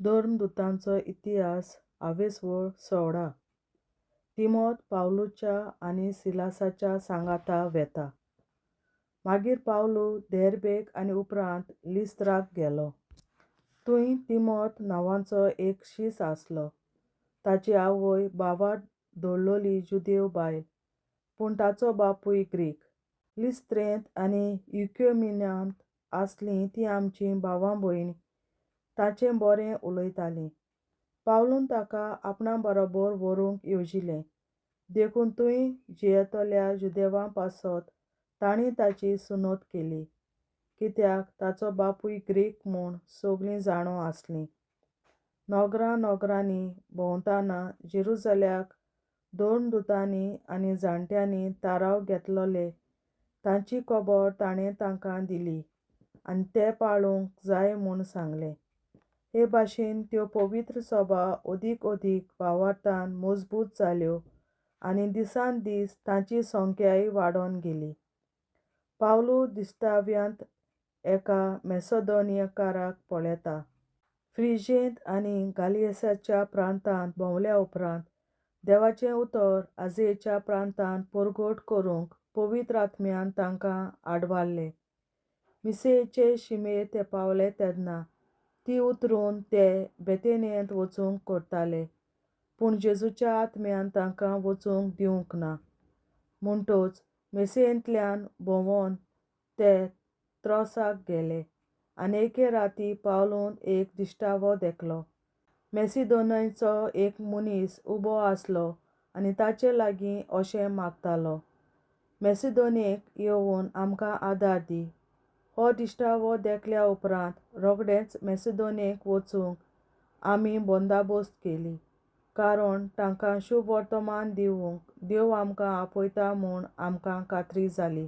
धर्मदूतांचो इतिहास आवेसवळ 16. तिमोथ पावलूच्या आनी सिलासाच्या सांगाता वेता. मागीर पावलू देर्बेक आनी उपरांत लिस्त्राक गेलो. थंय तिमोथ नांवाचो एक शीस आसलो. ताची आवय भावार्थ दवरलोली जुदेव बायल, पूण ताचो बापूय ग्रीक. लिस्त्रेंत आनी इकुमेनियांत आसलीं तीं आमचीं भावां भयण ताचें बरें उलयतालीं. पावलून ताका आपणा बरोबर व्हरूंक येवजिलें. देखून थंय जियेतल्या जुदेवां पासत ताणीं ताची सुनोत केली, कित्याक ताचो बापूय ग्रीक म्हूण सगळीं जाणो आसलीं. नोगरांनी भोंवतना जेरुसलेमाक धर्मदूतांनी आनी जाणट्यांनी थाराव घेतलोले तांची खबर ताणें तांकां दिली आनी ते पाळूंक जाय म्हूण सांगलें. हे भाशेन त्यो पवित्र सभा अदीक भावार्थान मजबूत जाल्यो आनी दिसान दीस तांची संख्याय वाडोन गेली. पावलू दिसताव्यांत एका मॅसेदोनियकाराक पळयता. फ्रिजेंत आनी गालियेसाच्या प्रांतांत भोंवल्या उपरांत देवाचें उतर आसियेच्या प्रांतांत परगट करूंक पवित्र आत्म्यान तांकां आडवारलें. मिसेयेचे शिमेर ते पावले तेन्ना ती उतरून ते बेथेनेंत वचूंक करताले, पूण जेजूच्या आत्म्यान तांकां वचूंक दिवंक ना. म्हणटच मिसेयेंतल्यान भोंवोन ते त्रोसाक गेले आनी एके राती पावलून एक दिश्टावो देखलो. मॅसेदोनियेचो एक मनीस उबो आसलो आनी ताचे लागीं अशें मागतालो, मॅसेदोनियेक येवन आमकां आदार दी. हो दिश्टावो देखल्या उपरांत रोखडेंच मॅसेदोनियेक वचूंक आमी बंदाबस्त केली, कारण तांकां शुभ वर्तमान दिवंक देव आमकां आपयता म्हूण आमकां खात्री जाली.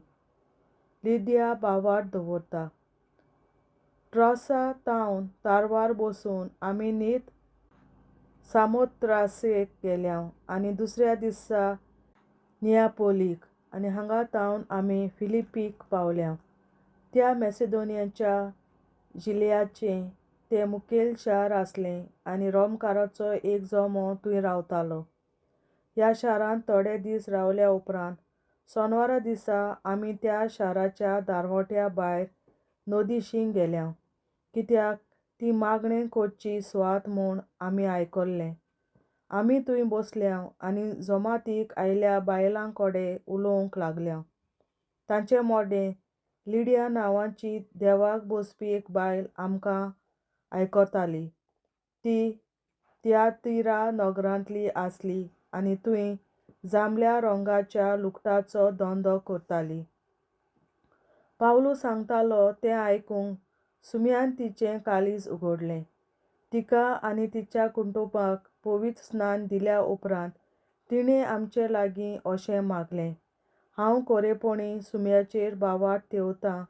लिदिया भावार्थ दवरता. ट्रोसा तावन तारवार बसून आमी न्हीद सामोथ्राकेक गेल्याव आनी दुसऱ्या दिसा नियापोलीक आनी हांगा तावन आमी फिलिप्पीक पावल्याव. त्या मॅसेदोनियाच्या जिल्ल्याचें तें मुखेल शार आसलें आनी रोमकारांचो एक जमो थंय रावतालो. ह्या शारांत थोडे दीस रावल्या उपरांत शेनवारा दिसा आमी त्या शाराच्या दारवट्या भायर नदीशीं गेल्याव, कित्याक ती मागणें करची सुवात म्हूण आमी आयकल्लें. आमी थंय बसल्याव आनी जमातीक आयिल्ल्या बायलांकोडे उलोवंक लागल्याव. तांचे मोडें लिडिया नांवाची देवाक बसपी एक बायल आमकां आयकताली. ती तियातीरा नगरांतली आसली आनी थंय जांबल्या रंगाच्या लुगटांचो धंदो करताली. पावलू सांगतालो तें आयकून सुम्यान तिचें काळीज उगडलें. तिका आनी तिच्या कुटुंबाक पवित्र स्नान दिल्या उपरांत तिणें आमचे लागीं अशें मागलें, हांव खरेपणी सुम्याचेर भावार्थ ठेवतां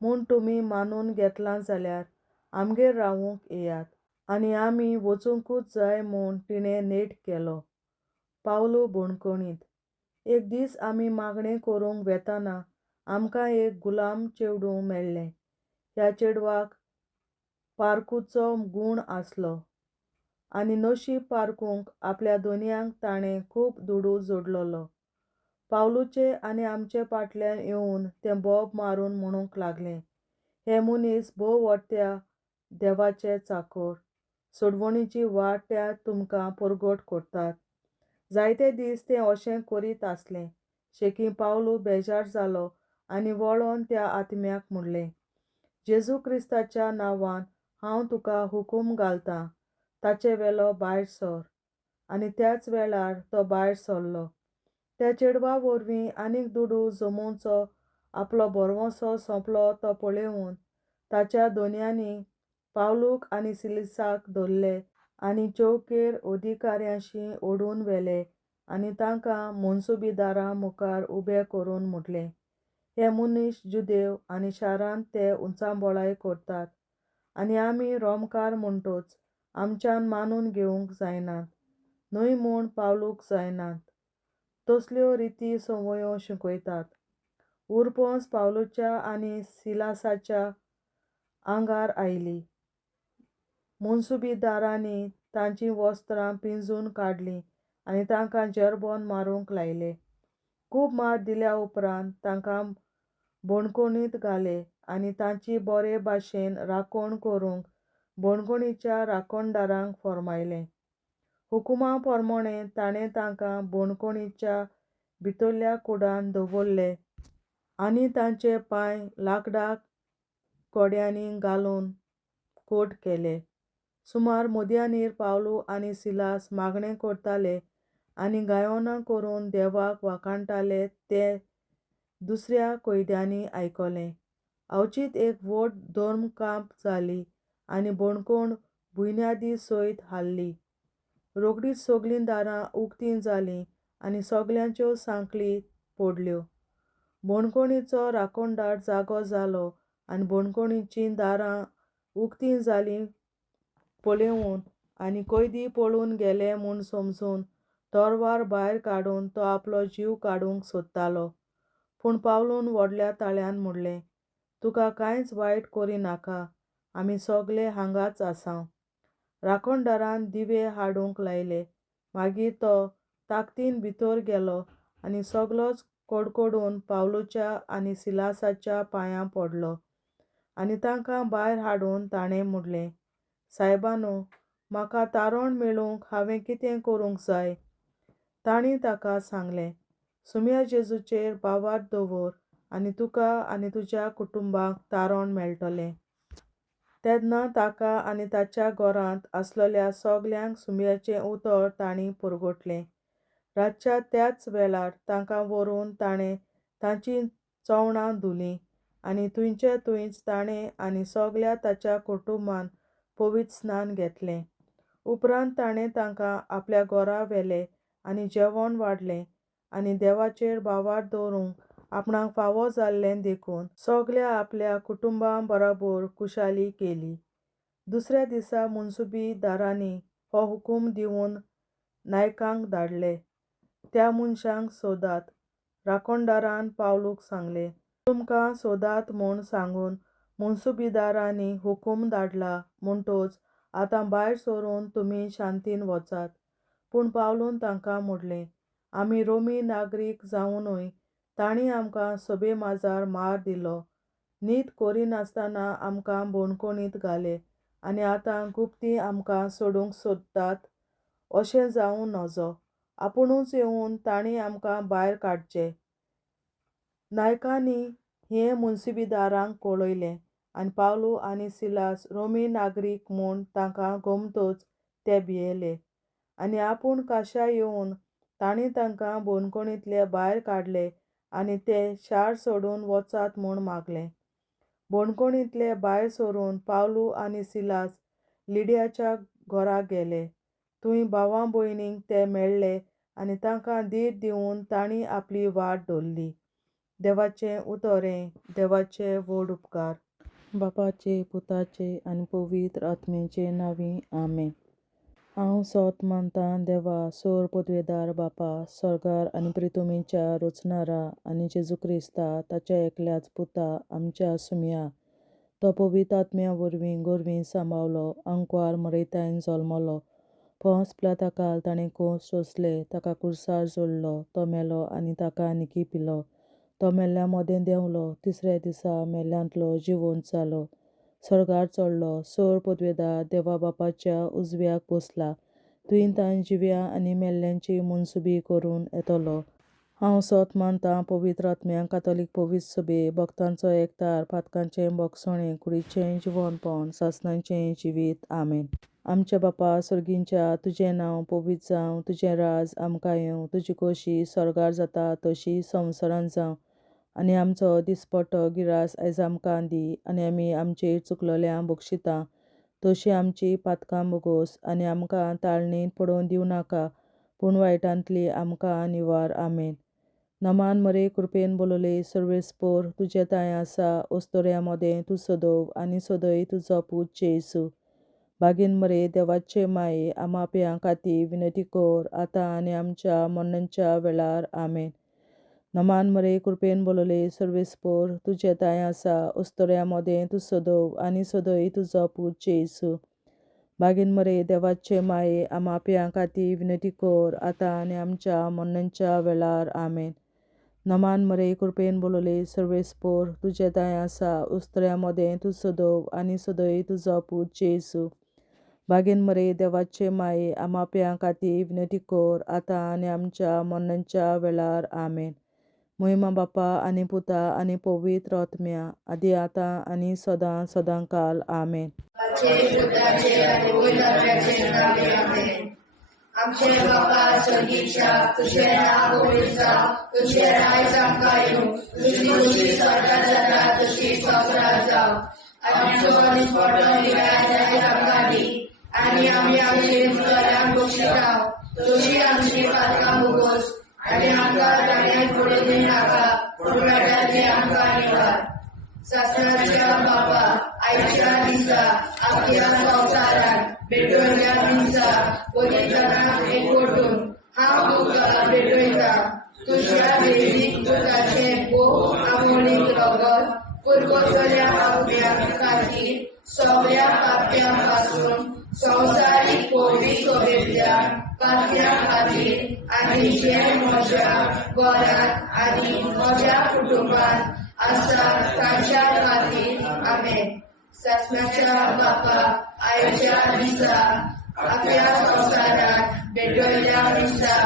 म्हूण तुमी मानून घेतलां जाल्यार आमगेर रावूंक येयात. आनी आमी वचूंकूच जाय म्हूण तिणें नेट केलो. पावलू बणकणीत. एक दीस आमी मागणें करूंक वेतना आमकां एक गुलाम चेडूं मेळ्ळें. ह्या चेडवाक पारखूचो गूण आसलो आनी नशीब पारखूंक आपल्या धोनयांक ताणें खूब दुडू जोडलोलो. पावलूचे आनी आमचे फाटल्यान येवन तें बोब मारून म्हणूंक लागलें, हे मनीस भोव व्हडट्या देवाचे चाकर, सोडवणीची वाट ते तुमकां परगट करतात. जायते दीस ते अशें करीत आसले. शेकीं पावलू बेजार जालो आनी वळोन त्या आत्म्याक म्हणलें, जेजू क्रिस्ताच्या नांवान हांव तुका हुकूम घालतां, ताचे वेलो भायर सर. आनी त्याच वेळार तो भायर सरलो. त्या चेडवा वरवीं आनीक दुडू जमोवचो आपलो भरवंसो सोंपलो तो पळोवन ताच्या धोनयांनी पावलूक आनी सिलासाक धरले आनी चौकेर अधिकाऱ्यांशी ओडून व्हेले आनी तांकां मुनसुबेदारा मुखार उबे करून म्हटलें, हे मनीस जुदेव आनी शारांत ते उंचाबळाय करतात आनी आमी रोमकार म्हणटच आमच्यान मानून घेवंक जायनात, न्हय म्हूण पावलूक जायनात. तसल्यो रिती संवयो शिकयतात. उरपस पावलूच्या आनी सिलासाच्या आंगार आयली. मुनसुबीदारांनी तांचीं वस्त्रां पिंजून काडलीं आनी तांकां जरबोन मारूंक लायले. खूब मार दिल्या उपरांत तांकां बोणकुणींत घाले आनी तांची बरे भाशेन राखण करूंक बोणकुणीच्या राखणदारांक फर्मायलें. हुकुमा प्रमाणें ताणें तांकां बोणकुणीच्या भितरल्या कुडांत दवरले आनी तांचे पांय लांकडाक कोड्यांनी घालून कोट केले. सुमार मध्यानीर पावलू आनी सिलास मागणें करताले आनी गायोनां करून देवाक वाखाणटाले तें दुसऱ्या कैद्यांनी आयकलें. अवचीत एक व्हड धर्मकांप जाली आनी बोणकूण बुन्यादी सयत हाल्ली. रोखडीच सगळीं दारां उक्तीं जालीं आनी सगळ्यांच्यो सांखळी पडल्यो. बोणकुणीचो राखणदार जागो जालो आनी बोणकुणीचीं दारां उक्तीं जालीं पळोवन आनी कैदी पळून गेले म्हूण समजून तोरवार भायर काडून तो आपलो जीव काडूंक सोदतालो. पूण पावलून व्हडल्या ताळ्यान म्हणलें, तुका कांयच वायट करिनाका, आमी सगळे हांगाच आसांव. राखणदारान दिवे हाडूंक लायले. मागीर तो ताकतीन भितर गेलो आनी सगळोच कडकडून पावलूच्या आनी सिलासाच्या पांयां पडलो आनी तांकां भायर हाडून ताणें म्हणलें, सायबानो, म्हाका तारण मेळूंक हांवें कितें करूंक जाय? तांणी ताका सांगलें, सुम्या जेजूचेर बावार्थ दवर आनी तुका आनी तुज्या कुटुंबाक तारण मेळटलें. तेन्ना ताका आनी ताच्या घरांत आसलेल्या सगळ्यांक सुम्याचें उतर तांणी परगटलें. रातच्या त्याच वेळार तांकां व्हरून ताणें तांचीं चवणां धुलीं आनी थंयचे थंयच ताणें आनी सगळ्या ताच्या कुटुंबान पवित्र स्नान घेतलें. उपरांत ताणें तांकां आपल्या घरा व्हेले आनी जेवण वाडलें आनी देवाचेर बावार्थ दवरूंक आपणाक फावो जाल्लें देखून सगळ्या आपल्या कुटुंबा बरोबर खुशाली केली. दुसऱ्या दिसा मुनसुबीदारांनी हो हुकूम दिवन नायकांक धाडले. त्या मनशांक सोदात. राखणदारान पावलूक सांगलें, तुमकां सोदात म्हूण सांगून मुनसुबीदारांनी हुकूम धाडला म्हणटच आतां भायर सरून तुमी शांतीन वचात. पूण पावलून तांकां म्हणलें, आमी रोमी नागरीक जावनूय तांणी आमकां सोबेमाजार मार दिलो, न्हीद करिनासतना आमकां बोणकुणींत घाले आनी आतां गुप्तीं आमकां सोडूंक सोदतात. अशें जावं नजो. आपुणूच येवन तांणी आमकां भायर काडचें. नायकांनी हें मुनसुबीदारांक कळयलें आनी पावलू आनी सिलास रोमी नागरीक म्हूण तांकां गमतच ते भियेले आनी आपूण खाशा येवन तांणी तांकां बोणकुणींतले भायर काडले आनी ते शार सोडून वचात म्हूण मागलें. बोणकुणींतले भायर सरून पावलू आनी सिलास लिडियाच्या घरा गेले. थंय भावां भयणींक ते मेळ्ळे आनी तांकां धीर दिवन तांणी आपली वाट धरली. देवाचें उतरें. देवाचे व्हड उपकार. बापाचे, पुताचे आनी पवित्र आत्म्याचे नांवीं आमेन. हांव सोत मानतां देवा, सोर पदवेदार बापा, स्वर्गार आनी पृथ्वीच्या रचणारा आनी जेजू क्रिस्ता ताच्या एकल्याच पुता आमच्या सुम्या. तो पवित्र आत्म्या वरवीं गोरवीं सांबाळलो, अंकवार मरयतायन जल्मलो. पोंस पिलाताकाल ताणें खूंस सोंसले, ताका कुर्सार जोडलो, तो मेलो आनी ताका निकी पिलो. तो मेल्ल्या मोदें देंवलो, तिसऱ्या दिसा मेल्ल्यांतलो जिवंत जालो, स्वर्गार चडलो, सोर पदवेदार देवा बापाच्या उजव्याक बसला, थंय ताण जिव्या आनी मेल्ल्यांची मुनसुबी करून येतलो. हांव सोत मानतां पवित्र आत्म्याक, कातोलीक पवित्र सभे, भक्तांचो एकठार, पातकांचें भोगसणें, कुडीचें जिवंतपण, सासणाचें जिवीत. आमेन. आमच्या बापा सुर्गींच्या, तुजें नांव पवित्र जावं, तुजें राज आमकां येवं, तुजी खोशी स्वर्गार जाता तशी संवसारांत जावं. आनी आमचो दिसपट्टो गिरास आयज आमकां दी आनी आमी आमचेर चुकलोल्यांक बक्षितां तशीं आमचीं पातकां बोगोस आनी आमकां ताळणेंत पडोवन दिवं नाका, पूण वायटांतली आमकां निवार. आमेन. नमान मरे कृपेन बोलोले सर्वेस्पोर, तुजे ताय आसा, ओस्तोऱ्या मोदें तूं सोदव आनी सोदय तुजो पूत जेसू. बागीन मरे देवाचे माये, आमा पियां खातीर विनंती कर, आतां आनी आमच्या मरणाच्या वेळार. आमेन. नमान मरे कृपेन बोलोले सर्वेस्पोर, तुजे ताय आसा, ओस्तोऱ्या मोदें तूं सोदव आनी सोदय तुजो पूत जेसू. बागेन मरे देवाचे माये आम्हा पियां खातीर विनंती कर आतां आनी आमच्या मरणाच्या वेळार आमेन. नमान मरे कृपेन बोलले सर्वेस्पोर तुझे दाय आसा उस्तऱ्या मोदें तूं सदव आनी सदय तुजो पूत जेसू. बागेन मरे देवाचे माये आम्हा पियां खातीर विनंती कर आतां आनी आमच्या मरणाच्या वेळार आमेन. महिमा बापा आनी पुता आनी पवित्र आत्म्या आदी आतां आनी सदां सदांकाल आमेन. आमचे बापा स्वर्गीच्या तुझे नाव पवित्र जावं, तुझे राज आमकां येवं, तुजी खुशी स्वर्गात जाता तशी संवसारात जावं. आनी आमचो दिसपट्टो न्याय आमकां दी आनी आमी आमचे मुखाराक बक्षिसांव. तुजी आमची पातकां भोगोस आनी आमकां दाण्याक पडूं दिनाका, पूण वाड्यातली आमकां निवार. सासणाच्या बापा आयच्या दिसा आपल्या संवसारान भेटवयल्या दिसा पवित्रांक एकवटून हांव तुका भेटयता. तुज्या देवीक पुताचें भोव आमोणीक रगत पुरगोसल्या आत्म्या खातीर सगळ्या पाप्यां पासून संवसारीक पवित्र सोबेतल्या पाप्यां खातीर आनी जे म्हज्या घरांत आनी म्हज्या कुटुंबांत आसा तांच्या खातीर आमेन. सासणाच्या बापा आयच्या दिसा आपल्या संवसारात भेटयल्या दिसा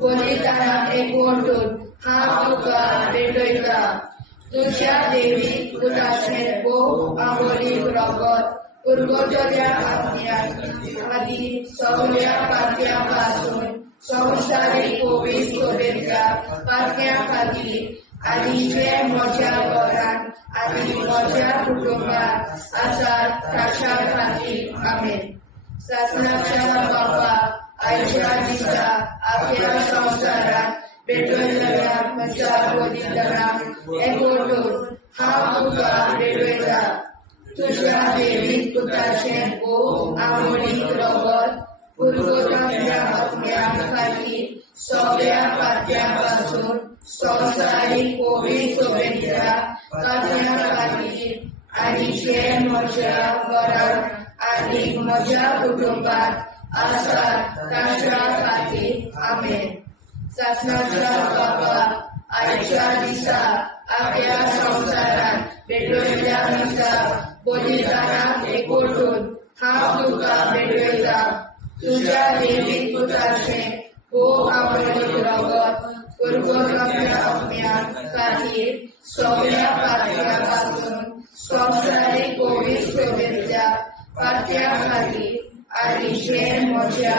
बलिदानाक एकवटून हांव तुका भेटयता. तुज्या देवीक पुताचें भोव आमोणीक रगत पुरगोसल्या आत्म्या खातीर सगळ्या पाप्यां पासून संवसारीक पवित्र सोबेतल्या पाप्यां खातीर आनी जे म्हज्या घरांत आनी म्हज्या कुटुंबांत आसात तांच्या खातीर आमेन. सासणाच्या बापा आयच्या दिसा आपल्या संवसारात भेटयल्या म्हज्या बलिदानाक एकवटून हांव तुका भेटयता. तुज्या देवीक पुताचें भोव आमोणीक रगत पुरगोसल्या आत्म्या खातीर सगळ्या पाप्यां पासून संवसारीक पवित्र सोबेतल्या पाप्यां खातीर आनी जे म्हज्या घरांत आनी म्हज्या कुटुंबांत आसात तांच्या खातीर आमेन. सासणाच्या बापा आयच्या दिसा आपल्या संवसारात भेटयल्या दिसा बलिदानाक एकवटून हांव तुका भेटयता. तुज्या देवीक पुताचें भोव आमोणीक रगत पुरगोसल्या आत्म्या खातीर सगळ्या पाप्यां पासून संवसारीक पवित्र सोबेतल्या पाप्यां खातीर आनी जे म्हज्या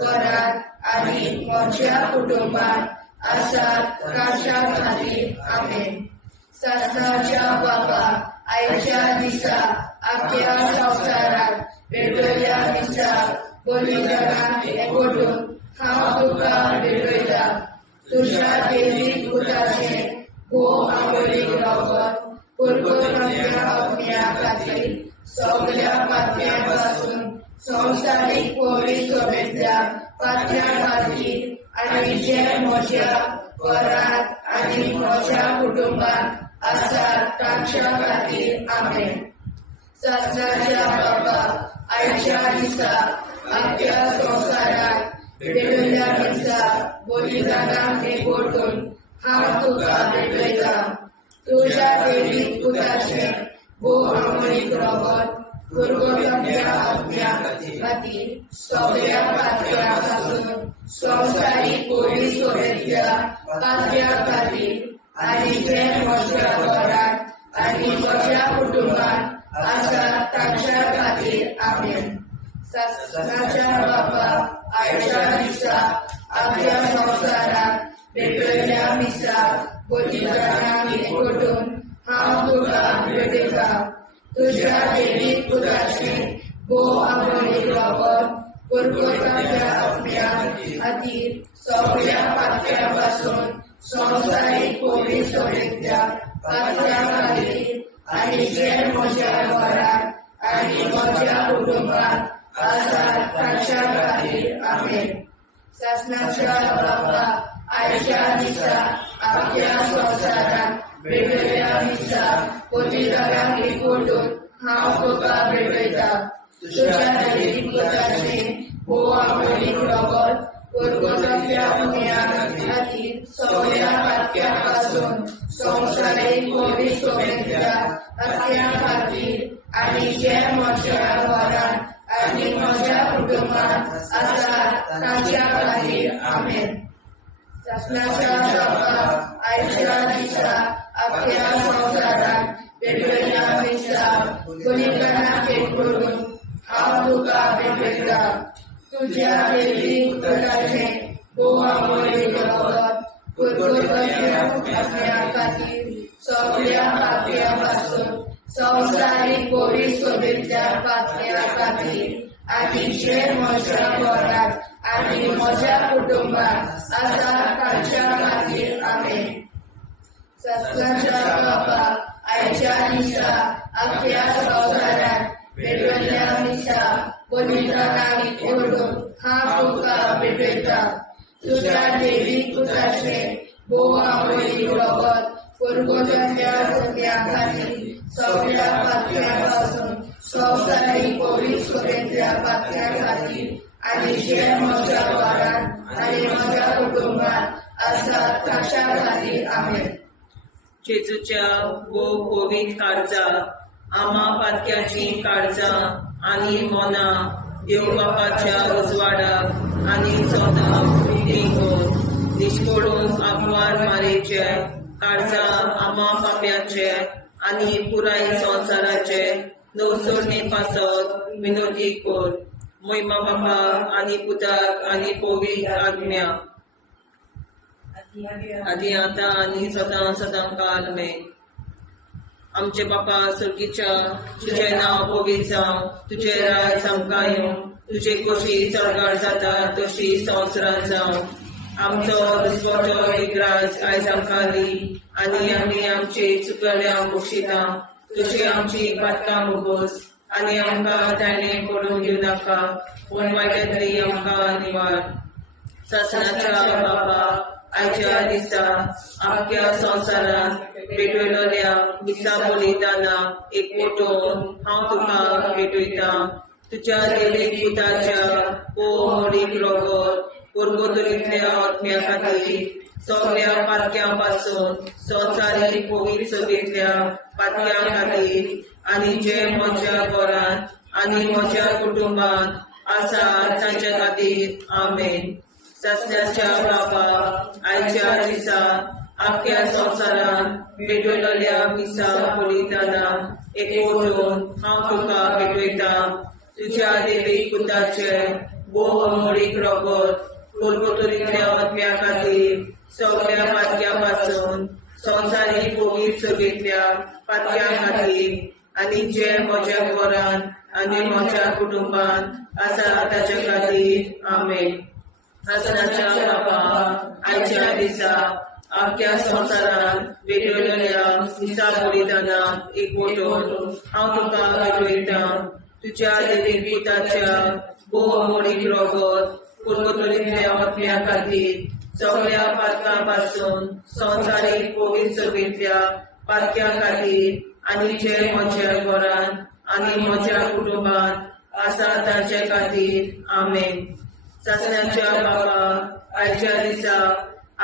घरांत आनी म्हज्या कुटुंबांत आसात तांच्या खातीर आमेन. सासणाच्या बापा आयच्या दिसा आपल्या संवसारात भेटयल्या दिसा बलिदानाक एकवटून हांव तुका भेटयता. तुज्या देवीक पुताचें भोव आमोणीक रगत पुरगोसल्या आत्म्या खातीर सगळ्या पाप्यां पासून संवसारीक पवित्र सोबेतल्या पाप्यां खातीर आनी जे म्हज्या घरांत आनी म्हज्या कुटुंबांत आसात तांच्या खातीर आमेन. सासणाच्या बापा आयच्या दिसा आपल्या संवसारात भेटयल्या दिसा बलिदानाक एकवटून हांव तुका भेटयता. तुज्या देवीक पुताचें भोव आमोणीक रगत पुरगोसल्या आत्म्या खातीर सगळ्या पाप्यां पासून संवसारीक पवित्र सोबेतल्या पाप्यां खातीर आनी जे म्हज्या घरांत आनी म्हज्या कुटुंबांत आसात तांच्या खातीर आमेन. सासणाच्या बापा आयच्या दिसा आपल्या संवसारात भेटयल्या दिसा बलिदानाक एकवटून हांव तुका भेटयता. तुज्या देवीक पुताचें भोव आमोणीक रगत पुरगोसल्या आत्म्या खातीर सगळ्या पाप्यां पासून संवसारीक पवित्र सोबेतल्या पाप्यां खातीर आनी जे म्हज्या घरांत आनी म्हज्या कुटुंबांत आसात तांच्या खातीर आमेन. सासणाच्या बापा आयच्या दिसा आपल्या संवसारात भेटयल्या दिसा बलिदानाक एकवटून हांव तुका भेटयता. तुझ्या दैविक पुत्राचे बोवा मोडी प्रगत पूर्वजल्या पुण्याखातीर सगळ्या पातक्यापासून संवसारीक कोविड शुभेच्छा हत्या खातीर आनी जे म्हज्या घरांत आनी म्हज्या कुटुंबांत आसात तांच्या खातीर आमेन. शासनाच्या बापाक आयच्या दिसा अख्ख्या संवसारांत वेगवेगळ्या दिसा गुन्हेगारांक एक करून हांव तुका भेटयता. तुझ्या दैविक पुत्राचे बोवा मोडी प्रगत पूर्वजल्या खातीर सगळ्या पातक्यापासून संवसारीक कोविड शुभेच्छा पातक्या खातीर आनी जे म्हज्या घरांत आनी म्हज्या कुटुंबांत आसात तांच्या खातीर आमेन. शासनाच्या बापाक आयच्या दिसा अख्ख्या संवसारांत वेगवेगळ्या दिसा गुन्हेगारांक ओडून हांव तुका भेटयता. तुझ्या दैविक पुत्राचे बोवा मोडी प्रगत पूर्वजल्या खातीर सगळ्या पातक्यापासून संवसारीक कोविड शुभेच्छा पातक्या खातीर आनी जे म्हज्या घरांत आनी म्हज्या कुटुंबांत आसात तांच्या खातीर आमेन. जेजूच्या कोविड काळजां आम्हा पातक्याची काळजां आनी मोना देव बापाच्या उजवाडाक आनी सोदाक निश्कोडून आग्वार मारेचे काळजां आम्हा पाप्याचे आनी पुराय संवसाराचे नवसोडणे पासत विनोदी कोर. महिमा बापा आनी पुताक आनी पवित्र आत्म्या आदी आतां आनी सदां सदां काल आमेन. आमचे बापा सर्गीच्या तुझें नांव पवित्र जावं, तुझें राज आमकां येवं, तुजे कशी चडगाड जाता तशी संवसारांत जावं. आमचो दिसवटो विग्राज आयज आमकां दी आनी आमी आमचे चुकल्यांक बक्षिता. तशी आमची पातकां मुगोस आनी आमकां ताणें पडून दिवं नाका, पूण वायटांतली आमकां निवार. शासनाच्या बापा आयच्या दिसा अख्ख्या संवसारांत भेटयलोल्या दिसा बलिदाना एकवटून हांव तुका भेटयता. तुज्या दैविक पुताच्या मोडी प्रगत पूर्वतरींतल्या आत्म्या खातीर सगळ्या पातक्यां संवसारीक कोविड शुभेच्छा पातक्या खातीर आनी जे म्हज्या घरांत आनी म्हज्या कुटुंबांत आसात तांच्या खातीर आमेन. शासनाच्या बापा आयच्या दिसा अख्ख्या संवसारांत भेटयलोल्या दिसा बलिदाना एकवटून हांव तुका भेटयता. तुज्या दैविक पुताचे मोडी प्रगत पूर्वतरींतल्या आत्म्या खातीर सगळ्या पातक्यां संवसारीक कोविड शुभेच्छा पातक्या खातीर आनी जे म्हज्या घरांत आनी म्हज्या कुटुंबांत आसा ताच्या खातीर आमेन. शासनाच्या बापा आयच्या दिसा अख्ख्या संवसारांत भेटयलोल्या दिसा बलिदाना एकवटून हांव तुका भेटयता. तुज्या दैविक पुताच्या मोडी प्रगत पूर्वतरींतल्या आत्म्या खातीर सगळ्या पातकां संवसारीक कोविड शुभेच्छा पातक्या खातीर आनी जे म्हज्या घरांत आनी म्हज्या कुटुंबांत आसा तांचे खातीर आमेन. शासनाच्या बापा आयच्या दिसा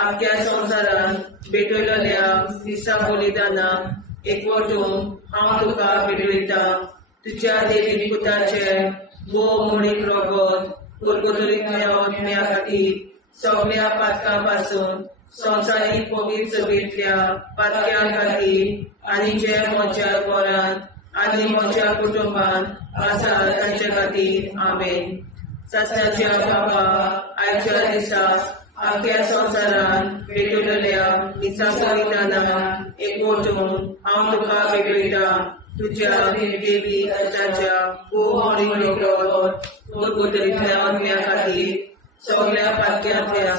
अख्ख्या संवसारांत भेटयलोल्या दिसा बलिदाना एकवटून हांव तुका भेटयता. तुज्या दैविक पुताचे मोडी प्रगत पूर्वतरींतल्या आत्म्या खातीर सगळ्या पातकां संवसारीक कोविड शुभेच्छा पातक्या खातीर आनी जे म्हज्या घरांत आनी म्हज्या कुटुंबांत आसा तांचे खातीर आमेन. शासनाच्या बापा आयच्या दिसा अख्ख्या संवसारांत भेटयलोल्या दिसा बलिदाना एकवटून हांव तुका भेटयता. तुज्या दैविक पुताच्या मोडी प्रगत पूर्वतरींतल्या आत्म्या खातीर सगळ्या पातक्यांतल्या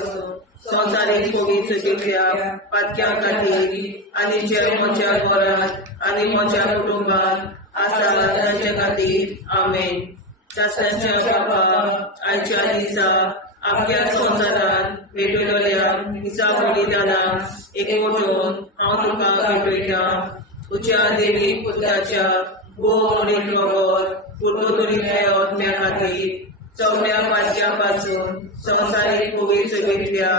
संवसारीक कोविड शुभेच्छा पातक्या खातीर आनी जे म्हज्या घरांत आनी म्हज्या कुटुंबांत आसा तांचे खातीर आमेन. शासनाच्या बापा आयच्या दिसा अख्ख्या संवसारांत भेटयलोल्या दिसा बलिदाना एकवटून हांव तुका भेटयता. तुज्या दैविक पुताच्या मोडी प्रगत पूर्वतुरीतल्या ओतम्या खातीर सगळ्या पातक्यां संवसारीक कोवीड सभेंतल्या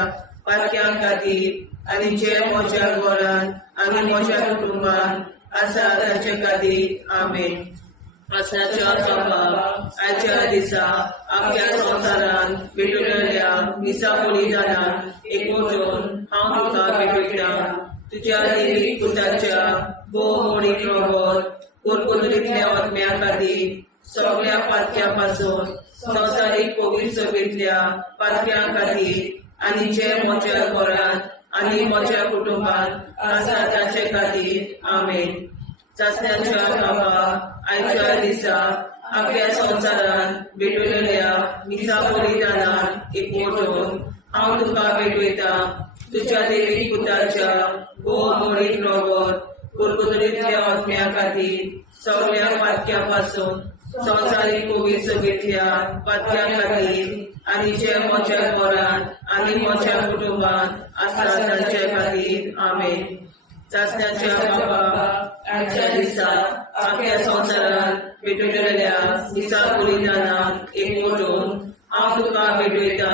पातक्यां खातीर आनी जे म्हज्या घरान आनी म्हज्या कुटुंबान आसा ताचे खातीर आमेन. आसाच्या बाबा आयच्या दिसा आख्या संवसारान भेटलेल्या दिसा बलिदानान एकवटून हांव तुका भेटयता. तुज्या देवीक पुताच्या भोवमोडीक रगत कुरकुतरीतल्या ओतम्या खातीर सगळ्या पातक्यां पासून संवसारीक कोवीड सभेंतल्या पातक्यां खातीर आनी जे म्हज्या घरान आनी म्हज्या कुटुंबान आसा ताचे खातीर आमेन. चाचण्याच्या बाबा आयच्या दिसा आख्या संवसारान भेटलेल्या दिसा बलिदानान एकवटून हांव तुका भेटयता. तुज्या देवीक पुताच्या भोवमोडीक रगत कुरकुतरीतल्या ओतम्या खातीर सगळ्या पातक्यां पासून संवसारीक कोवीड सभेंतल्या पातक्यां खातीर आनी जे म्हज्या घरान आनी म्हज्या कुटुंबान आसा ताचे खातीर आमेन. चाचण्याच्या बाबा आयच्या दिसा आख्या संवसारान भेटलेल्या दिसा बलिदानान एकवटून हांव तुका भेटयता.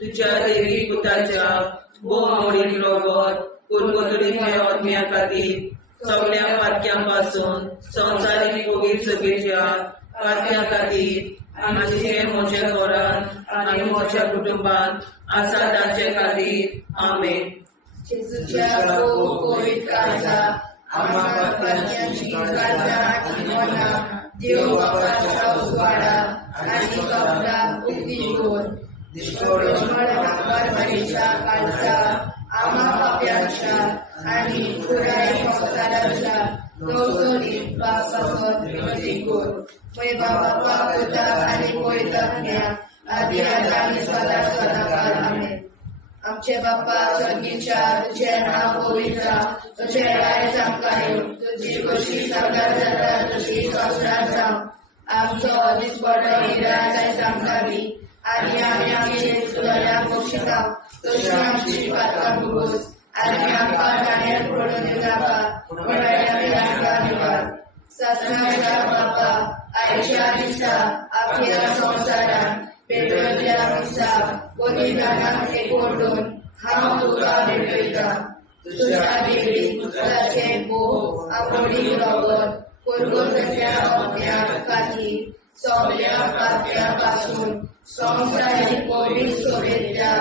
तुज्या देवीक पुताच्या भोवमोडीक रगत कुरकुतरीतल्या ओतम्या खातीर सगळ्या पातक्यां पासून संवसारीक कोवीड सभेच्या पातक्यां खातीर आनी जे म्हज्या घरान आनी म्हज्या कुटुंबान आसा ताचे खातीर आमेन. जेजूच्या कोवीड काळजा आम्हा पातक्यांची काळजा आनी मना देव बापाच्या उजवाडा आनी कपडा उक्ती कोर. परमेच्या काळजा आम्हा पाप्यांच्या आनी पुराय संवसाराच्या नवसोनीत पापासत विनती कोर. मैबा बापा पुता आनी पवित्रात्म्या आदी आनी सदा सदाकाळ आमेन. आमचे बापा स्वर्गीच्या तुझे नाव पवित्र तुझे राय आमकां येवं. तुजी कशी सगळ्यात जाता तशी संवसारांत जावं. आमचो दिसपडो हिराय आयज आमकां दी आनी आमी आमचे चुकल्यांक बक्षिता तशी आमची पातकां भोगोस आनी आमकां गाडयेंत पडून नाका पूण आमकां निवार. सत्नाच्या बापा आयच्या दिसा आख्या संवसारान भेटलेल्या दिसा बलिदानान एकवटून हांव तुका भेटयता. तुज्या देवीक पुताचे भोव आंबोळी रगत कुरकुतरीतल्या ओतम्या खातीर सगळ्या पातक्यां पासून संवसारीक कोवीड सभेंतल्या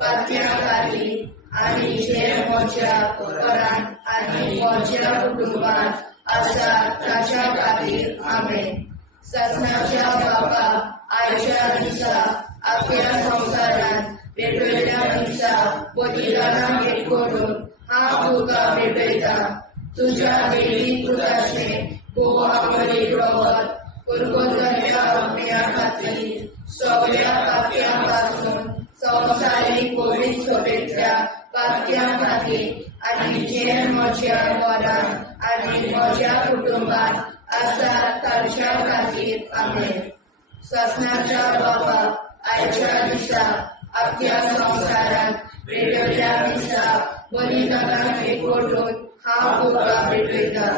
पातक्यां खातीर आनी जे म्हज्या घरान आनी म्हज्या कुटुंबान आसा ताच्या खातीर आमेन. सत्नाच्या बापा आयच्या दिसा आख्या संवसारान भेटलेल्या दिसा बलिदानान एकवटून हांव तुका भेटयता. तुज्या देवीक पुताचे भोव आंबोळी रगत कुरकुतरीतल्या ओतम्या खातीर सगळ्या पातक्यां पासून संवसारीक कोवीड सभेंतल्या पातक्यां खातीर आनी जे म्हज्या घरान आनी म्हज्या कुटुंबान आसा ताच्या खातीर आमेन. सत्नाच्या बापा आयच्या दिसा आख्या संवसारान भेटलेल्या दिसा बलिदानान एकवटून हांव तुका भेटयता.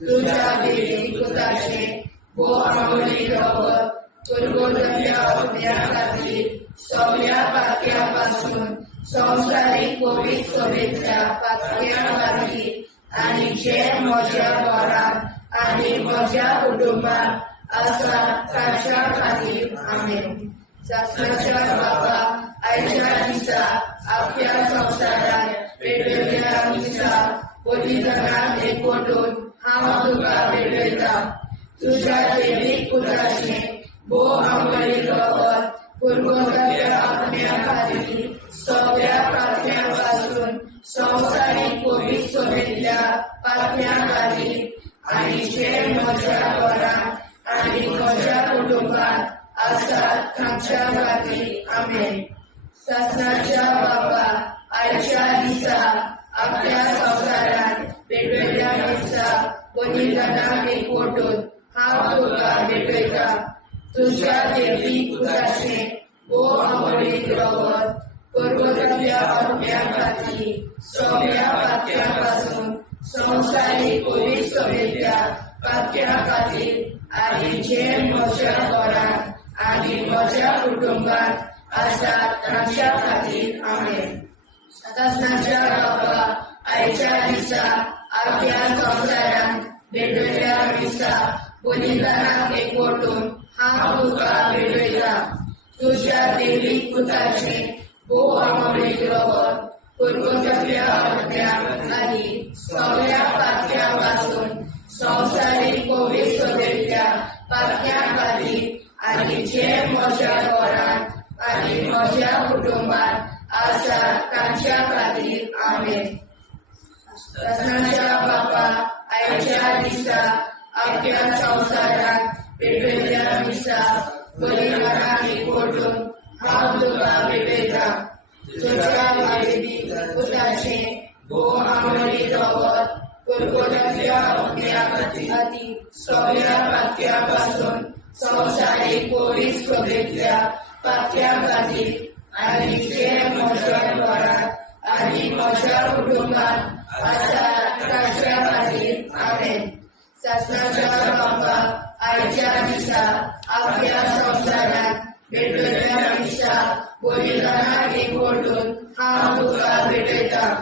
तुज्या देवीक पुताचे भोव आंबोळी रगत कुरकुतरीतल्या ओतम्या खातीर सगळ्या पातक्यां पासून संवसारीक कोवीड सभेंतल्या पातक्यां खातीर आनी जे म्हज्या घरान आनी म्हज्या कुटुंबान आसा ताच्या खातीर आमेन. सत्नाच्या बापा आयच्या दिसा आख्या संवसारान भेटलेल्या दिसा बलिदानान एकवटून हांव तुका भेटयता. तुज्या देवीक पुताचे भोव आंबोळी रगत कुरकुतरीतल्या ओतम्या खातीर सगळ्या पातक्यां पासून संवसारीक कोवीड सभेंतल्या पातक्यां खातीर आनी जे म्हज्या घरान आनी म्हज्या कुटुंबान आसा ताच्या खातीर आमेन. सत्नाच्या बापा आयच्या दिसा आख्या संवसारान भेटलेल्या दिसा बलिदानान एकवटून हांव तुका भेटयता. तुज्या देवीक पुताचे भोव आंबोळी रगत कुरकुतरीतल्या ओतम्या खातीर सगळ्या पातक्यां पासून संवसारीक कोवीड सभेंतल्या पातक्यां खातीर आनी जे म्हज्या घरांत आनी म्हज्या कुटुंबात आसात तांच्या खातीर आमेन. सतनाच्या बाबा आयच्या दिसा आपल्या संवसारांत भेटयल्या दिसा बलिदानाक एकवटून हांव तुका भेटयता. तुज्या देवीक पुताचे भोव अमोलीक रगत पुरगोटल्या आत्म्याक आनी सगळ्या पातक्यां पासून संवसारीक पवित्रतेच्या पातक्यां खातीर आनी जे म्हज्या घरांत आनी म्हज्या कुटुंबात आसात तांच्या खातीर आमेन. सतनाच्या बाबा आयच्या दिसा आपल्या संवसारांत भेटयल्या दिसा बलिदानाक एकवटून हांव तुका भेटयता. तुज्या देवीक पुताचे भोव अमोलीक रगत पुरगोटल्या आत्म्या खातीर सगळ्या पातक्यां पासून संवसारीक पवित्रतेच्या पातक्यां खातीर आनी जे म्हज्या घरांत आनी म्हज्या कुटुंबात आसात तांच्या खातीर आमेन. सतनाच्या बाबा आयच्या दिसा आपल्या संवसारांत भेटयल्या दिसा बलिदानाक एकवटून हांव तुका भेटयता.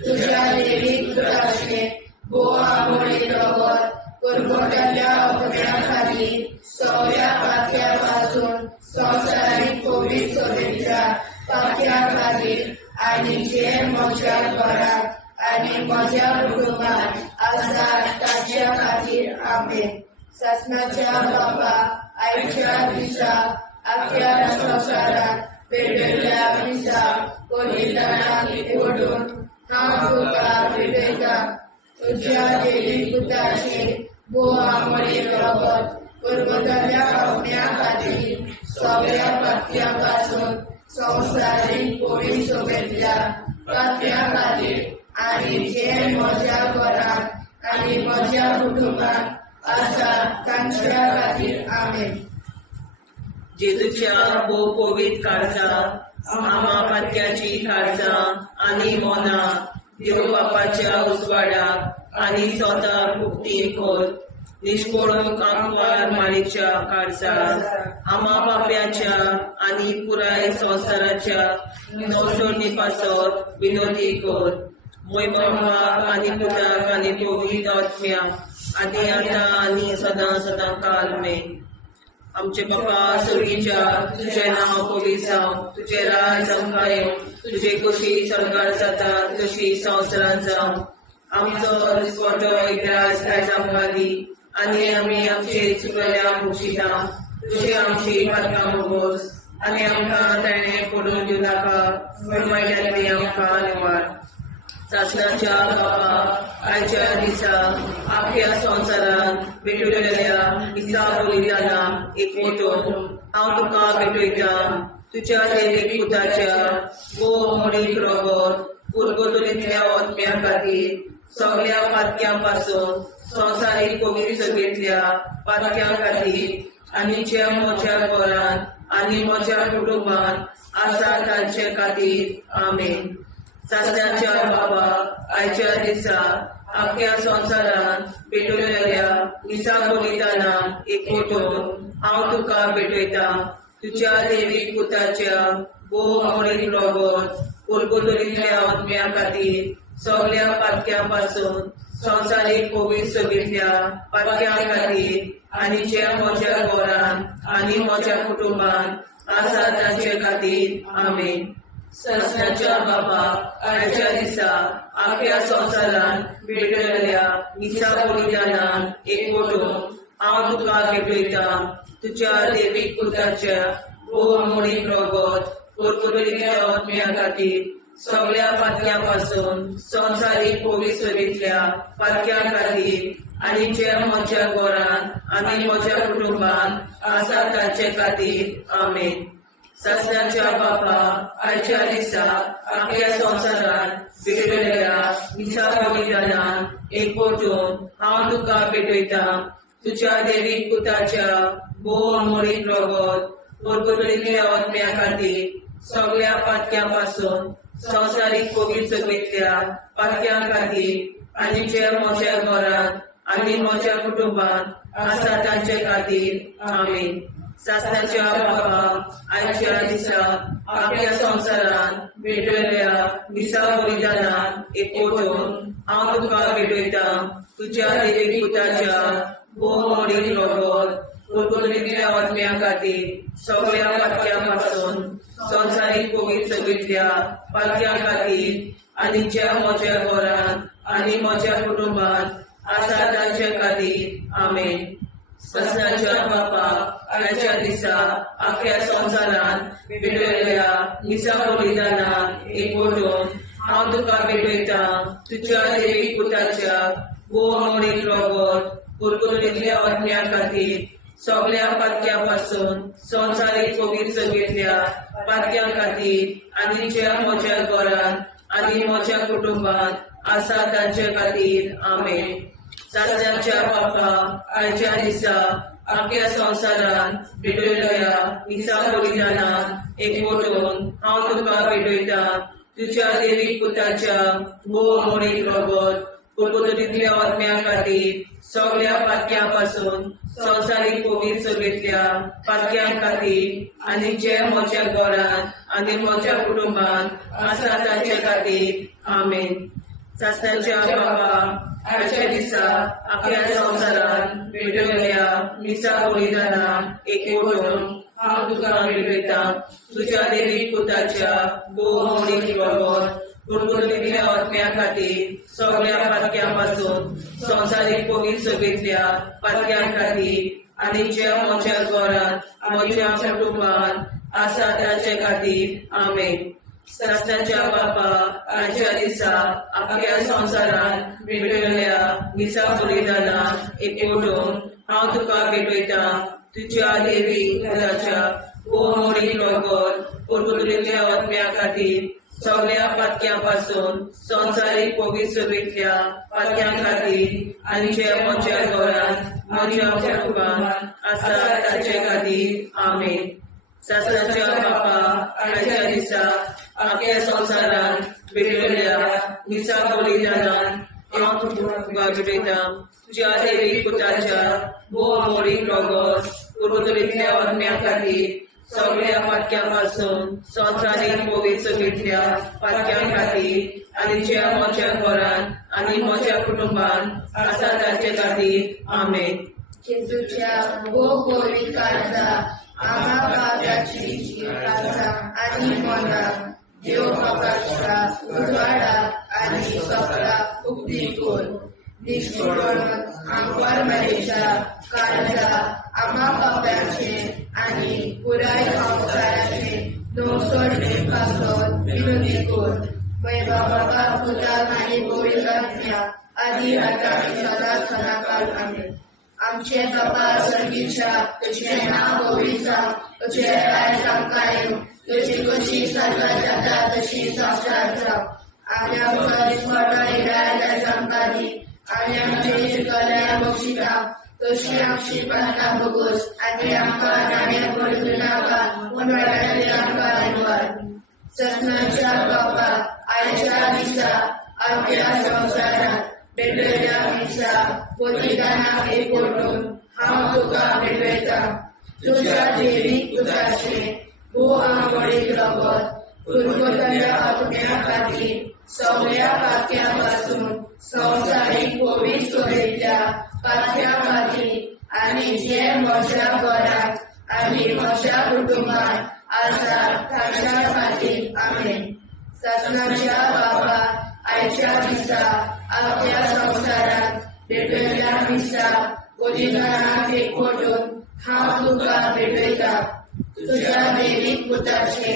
तुज्या देवीक पुताचे भोव अमोलीक रगत पुरगोटल्या आत्म्या खातीर सगळ्या पातक्यां पासून संवसारीक पवित्रतेच्या पातक्यां खातीर आनी जे म्हज्या घरांत आनी म्हज्या कुटुंबात आसात तांच्या खातीर आमेन. सतनाच्या बाबा आयच्या दिसा आपल्या संवसारांत भेटयल्या दिसा बलिदानाक एकवटून हांव तुका भेटयता. तुज्या देवीक पुताचे भोव अमोलीक रगत पुरगोटल्या आत्म्या खातीर सगळ्या पातक्यां पासून संवसारीक पवित्रतेच्या पातक्यां खातीर आनी जे म्हज्या घरांत आनी म्हज्या कुटुंबात आसात तांच्या खातीर आमेन. जेजूच्या भोव पवित्र काळजांत आमा पातक्याची काळजां आनी मोना देव बापाच्या उजवाडाक आनी स्वता भुक्ती कोर. निष्पळून आंकवार माळेच्या काळजांत आमा बाप्याच्या आनी पुराय संवसाराच्या नवसोडणी पासत विनोदी कोर. मोयबापाक आनी पुताक आनी पवित्र आत्म्याक आदी आतां आनी सदां सदां काल मेन. आमचे बापा सर्गीच्या तुझें नांव पवित्र जावं, तुजें राज आमकां येवं, तुजे कशी सरकार जाता तशी संवसारांत जावं. आमचो दिसपटो एकदांच आयज आमकां दी आनी आमी आमचे चुकल्यांक बक्षिता. तुजी आमची पातकां भोगोस आनी आमकां ताणें पडून दिवं नाका पण वायट्यांतली आमकां निवार. सतनाच्या बाबा आयच्या दिसा आपल्या संवसारांत भेटयल्या दिसा बलिदानाक एकवटून हांव तुका भेटयता. तुज्या देवीक पुताच्या भोव अमोलीक रगत पुरगोटल्या आत्म्या खातीर सगळ्या पातक्यां पासून संवसारीक पवित्रतेच्या पातक्यां खातीर आनी जे म्हज्या घरांत आनी म्हज्या कुटुंबात आसात तांचे खातीर आमेन. सतनाच्या बाबा आयच्या दिसा आपल्या संवसारांत भेटयल्या दिसा बलिदानाक एकवटून हांव तुका भेटयता. तुज्या देवीक पुताच्या भोव अमोलीक रगत पुरगोटल्या आत्म्या खातीर सगळ्या पातक्यां पासून संवसारीक पवित्रतेच्या पातक्यां खातीर आनी जे म्हज्या घरांत आनी म्हज्या कुटुंबात आसात तांचे खातीर आमेन. सतनाच्या बाबा आयच्या दिसा आपल्या संवसारांत भेटयल्या दिसा बलिदानाक एकवटून हांव तुका भेटयता. तुज्या देवीक पुताच्या भोव अमोलीक रगत पुरगोटल्या आत्म्या खातीर सगळ्या पातक्यां पासून संवसारीक पवित्रतेच्या पातक्यां खातीर आनी जे म्हज्या घरांत आनी म्हज्या कुटुंबात आसात तांचे खातीर आमेन. सतनाच्या बापा आयच्या दिसा आपल्या संवसारांत भेटयल्या दिसा बलिदानाक एकवटून हांव तुका भेटयता. तुज्या देवीक पुताच्या भोव अमोलीक रगत पुरगोटल्या आत्म्या खातीर सगळ्या पातक्यां पासून संवसारीक पवित्रतेच्या पातक्यां खातीर आनी जे म्हज्या घरांत आनी म्हज्या कुटुंबात आसा तांचे खातीर आमेन. सासणाच्या बाबा आयच्या दिसा आपल्या संवसारान भेटयल्या दिसा बलिदानान एकवटून हांव तुका भेटयता तुज्या देवीक पुताच्या भोवमोडीक रगत कुरकुरीतल्या आत्म्या खातीर सगळ्या पातक्यां पासून संवसारीक पवित्रतेंतल्या पातक्यां खातीर आनी ज्या म्हज्या घरांत आनी म्हज्या कुटुंबांत आसा तांचे खातीर आमेन. ससनाच्या बापा आयच्या दिसा आख्या संवसारान भेटयल्या दिसा बलिदानान एकवटून हांव तुका भेटयता तुज्या देवीक पुताच्या भोवमोडीक रगत कुरकुरीतल्या आत्म्या खातीर सगळ्या पातक्यां पासून संवसारीक पवित्रतेंतल्या पातक्यां खातीर आनी ज्या म्हज्या घरांत आनी म्हज्या कुटुंबांत आसा तांचे खातीर आमेन. सासणाच्या बापा आयच्या दिसा आख्या संवसारान भेटयल्या दिसा बलिदानान एकवटून हांव तुका भेटयता तुज्या देवीक पुताच्या भोवमोडीक रगत कुरकुरीतल्या आत्म्या खातीर सगळ्या पातक्यां पासून संवसारीक पवित्रतेंतल्या पातक्यां खातीर आनी जे म्हज्या घरांत आनी म्हज्या कुटुंबांत आसा तांचे खातीर आमेन. सासणाच्या बाबा आयच्या दिसा आख्या संवसारान भेटयल्या दिसा बलिदानान एकवटून हांव तुका भेटयता तुज्या देवीक पुताच्या भोवमोडीक रगत कुरकुरीतल्या आत्म्या खातीर सगळ्या पातक्यां पासून संवसारीक पवित्रतेंतल्या पातक्यां खातीर आनी ज्या म्हज्या घरांत म्हज्या कुटुंबांत आसा तांचे खातीर आमेन. सासणाच्या बापा आयच्या दिसा आख्या संवसारान भेटयल्या दिसा बलिदानान एकवटून हांव तुका भेटयता तुज्या देवीक पुताच्या भोवमोडीक रगत कुरकुरीतल्या आत्म्या खातीर सगळ्या पातक्यां पासून संवसारीक पवित्रतेंतल्या पातक्यां खातीर आनी जे म्हज्या घरांत म्हज्या कुटुंबांत आसा तांचे खातीर आमेन. सासणाच्या बापा आयच्या दिसा आख्या संवसारान भेटयल्या दिसा बलिदानान हांव तुका भेटयता तुज्या देवीक पुताच्या भोवमोडीक रगत कुरकुरीतल्या आत्म्या खातीर सगळ्या पातक्यां पासून संवसारीक पवित्रतेंतल्या पातक्यां खातीर आनी ज्या म्हज्या घरांत आनी म्हज्या कुटुंबांत आसा तांचे खातीर आमेन. जेजूच्या भोवमोडीक काळजा आम्हा पाप्याची काळजा आनी मरणाक देव म्हाका उजवाडा आनी सगळा उक्ती कोर. निश्चितपण आमकां मेरेच्या काळजा आम्हा पाप्याचे आनी पुराय संवसाराचे नवसोडणे पासत विनोदी कोर. बाबा पुताक आनी पवित्रात्म्या आदी आतां आनी सदांच सदांकाळ आमेन. आमचे बाबा सर्गीच्या तुझे नाव पवित्र तुझे राज आमकां येवं तुजी कशी स्वर्गांत जाता तशी संवसारांत जावं. आनी आमचो दिसपट्टो राज आमकां दी आनी आमचे शिकल्या बक्षिता तशी आमची प्रार्थना बगोस आनी आमकां नाण्या पडूं नाका पूण वाटायली आमकां निवार. ससनाच्या बापा आयच्या दिसा आमच्या संवसारांत भेटयल्या दिसा बलिदानाक एकवटून हांव तुका भेटयता तुज्या देवीक पुताचे भोवमोडीक रगत कुरकुरीतल्या आत्म्या खातीर सगळ्या पातक्यां पासून संवसारीक पवित्रतेंतल्या पातक्यां खातीर आनी जे म्हज्या घरांत आनी म्हज्या कुटुंबांत आसा तांच्या खातीर आमेन. ससनाच्या बापा आयच्या दिसा आख्या संवसारांत भेटयल्या दिसा बलिदानाक एकवटून हांव तुका भेटयता तुज्या देवीक पुताचे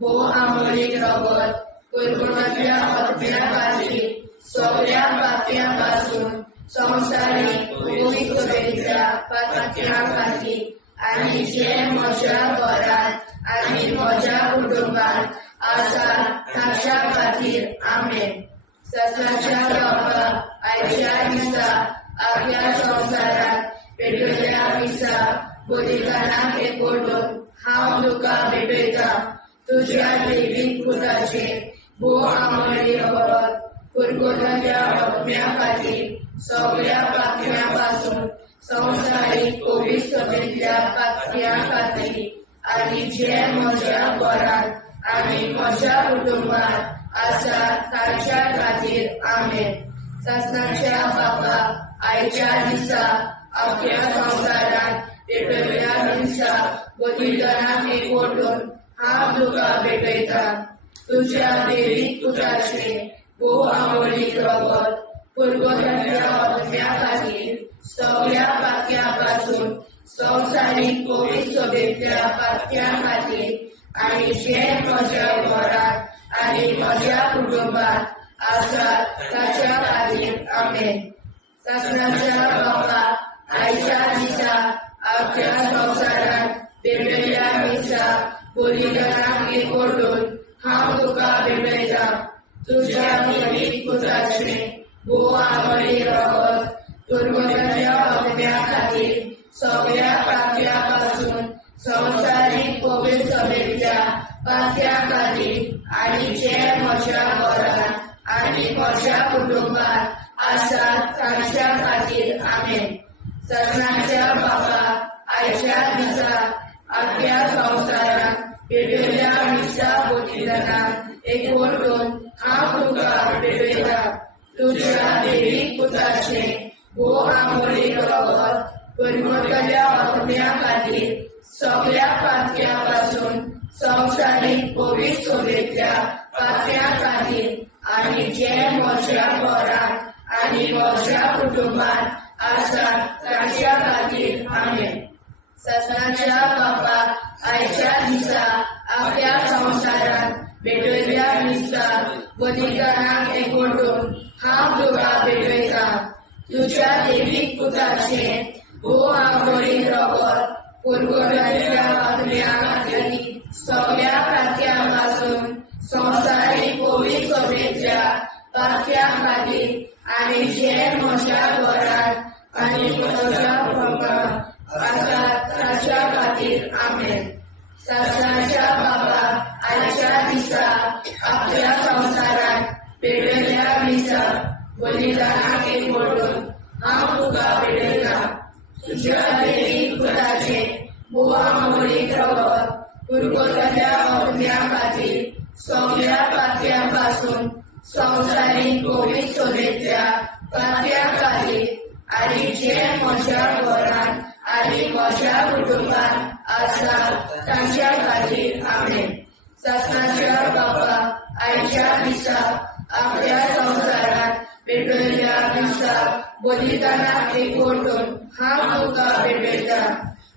भोवमोडीक रगत कुरकुरीतल्या आत्म्या खातीर सगळ्या पातक्यां पासून संवसारीक पवित्रतेंतल्या पातक्यां खातीर आनी जे म्हज्या घरांत आनी म्हज्या कुटुंबांत आसा तांच्या खातीर आमेन. ससनाच्या बापा आयच्या दिसा आख्या संवसारांत भेटयल्या दिसा बलिदानाक एकवटून हांव तुका भेटयता तुज्या देवीक पुताचे भोवमोडीक रगत कुरकुरीतल्या आत्म्या खातीर सगळ्या पातक्यां पासून संवसारीक पवित्र सभेंतल्या पातक्या खातीर आनी जे म्हज्या घरांत आनी म्हज्या कुटुंबांत आसा तांच्या खातीर आमेन. सासणाच्या बापा, आयच्या दिसा अख्ख्या संवसारांत पेटयल्ल्या हिंसा बलिदानाक एकवटून हांव तुका भेटयता. तुज्या देवीक पुताचे भोव आंबोळीक रगत पुरगोट्यांच्या आत्म्या खातीर सगळ्या पातक्या पासून संवसारीक पवित्र सभेंतल्या पातक्या खातीर आनी जे म्हज्या घरांत आनी म्हज्या कुटुंबांत आसात ताच्या खातीर आमेन. सासणाच्या बापा, आयच्या दिसा अख्ख्या संवसारांत पेटयल्ल्या हिंसा बलिदानाक एकवटून हांव तुका भेटयता. तुज्या देवीक पुताचे भोव आंबोळीक रगत पुरगोट्यांच्या आत्म्या खातीर सगळ्या पातक्या पासून संवसारीक पवित्र सभेंतल्या पातक्या खातीर आनी जे म्हज्या घरांत आनी म्हज्या कुटुंबांत आसात तांच्या खातीर आमेन. सासणाच्या बापा, आयच्या दिसा अख्ख्या संवसारांत पेटयल्ल्या हिंसा बलिदानाक एकवटून हांव तुका भेटयता. तुज्या देवीक पुताचे भोव आंबोळीक रगत पुरगोट्यांच्या आत्म्या खातीर सगळ्या पातक्या पासून संवसारीक पवित्र सभेंतल्या पातक्या खातीर आनी जे म्हज्या घरांत आनी म्हज्या कुटुंबांत आसात तांच्या खातीर आमेन. सासणाच्या बापा, आयच्या दिसा अख्ख्या संवसारांत पेटयल्ल्या हिंसा बलिदानाक एकवटून हांव तुका भेटयता. तुज्या देवीक पुताचे भोव आंबोळीक रगत पुरगोट्यांच्या आत्म्या खातीर सगळ्या पातक्या पासून संवसारीक पवित्र सभेंतल्या पातक्या खातीर आनी जे म्हज्या घरांत आनी म्हज्या कुटुंबांत आसात तांच्या खातीर आमेन. सासणाच्या बापा, आयच्या दिसा अख्ख्या संवसारांत पेटयल्ल्या हिंसा बलिदानाक एकवटून हांव तुका भेटयता. तुज्या देवीक पुताचे भोव आंबोळीक रगत पुरगोट्यांच्या आत्म्या खातीर सगळ्या पातक्या पासून संवसारीक पवित्र सभेंतल्या पातक्या खातीर आनी जे म्हज्या घरांत आनी म्हज्या कुटुंबांत आसात तांच्या खातीर आमेन. सासणाच्या बापा, आयच्या दिसा अख्ख्या संवसारांत पेटयल्ल्या हिंसा बलिदानाक एकवटून हांव तुका भेटयता.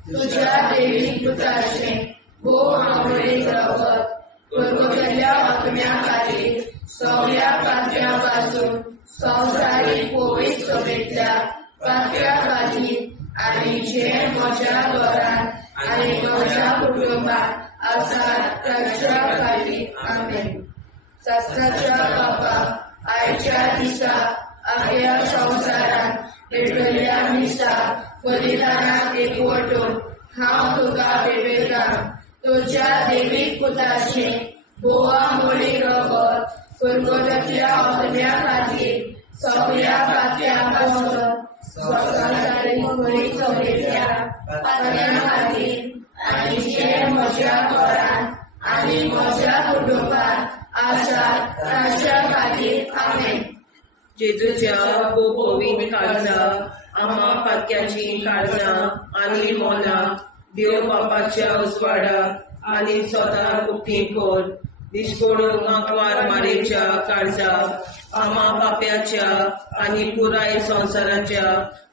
तुज्या देवीक पुताचे भोव आंबोळीक रगत पुरगोट्यांच्या आत्म्या खातीर सगळ्या पातक्या पासून संवसारीक पवित्र सभेंतल्या पातक्या खातीर आनी जे म्हज्या घरांत आनी म्हज्या कुटुंबांत आसात तांच्या खातीर आमेन. सासणाच्या बापा, आयच्या दिसा अख्ख्या संवसारांत पेटयल्ल्या हिंसा बलिदानाक एकवटून हांव तुका भेटयता. तुज्या देवीक पुताचे भोव आंबोळीक रगत पुरगोट्यांच्या आत्म्या खातीर सगळ्या पातक्या पासून संवसारीक पवित्र सभेंतल्या पातक्या खातीर आनी जे म्हज्या घरांत आनी म्हज्या कुटुंबांत आसात तांच्या खातीर आमेन. जेजूच्या पवित्र काळजा, आम्हा पातक्याची काळजा आनी मोना देव बापाच्या उजवाडाक आनी सदां उक्ती कोर. दिसपडून आंकवार मारेच्या काळजा, आम्हा पाप्याच्या आनी पुराय संवसाराच्या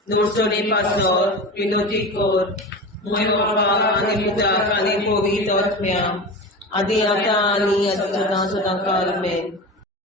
नोडसणी पासत विनोदी कोर. मोय बापा आनी पुताक आनी पवित्र आत्म्या आदी आतां आनी सदां सदां काल आमेन.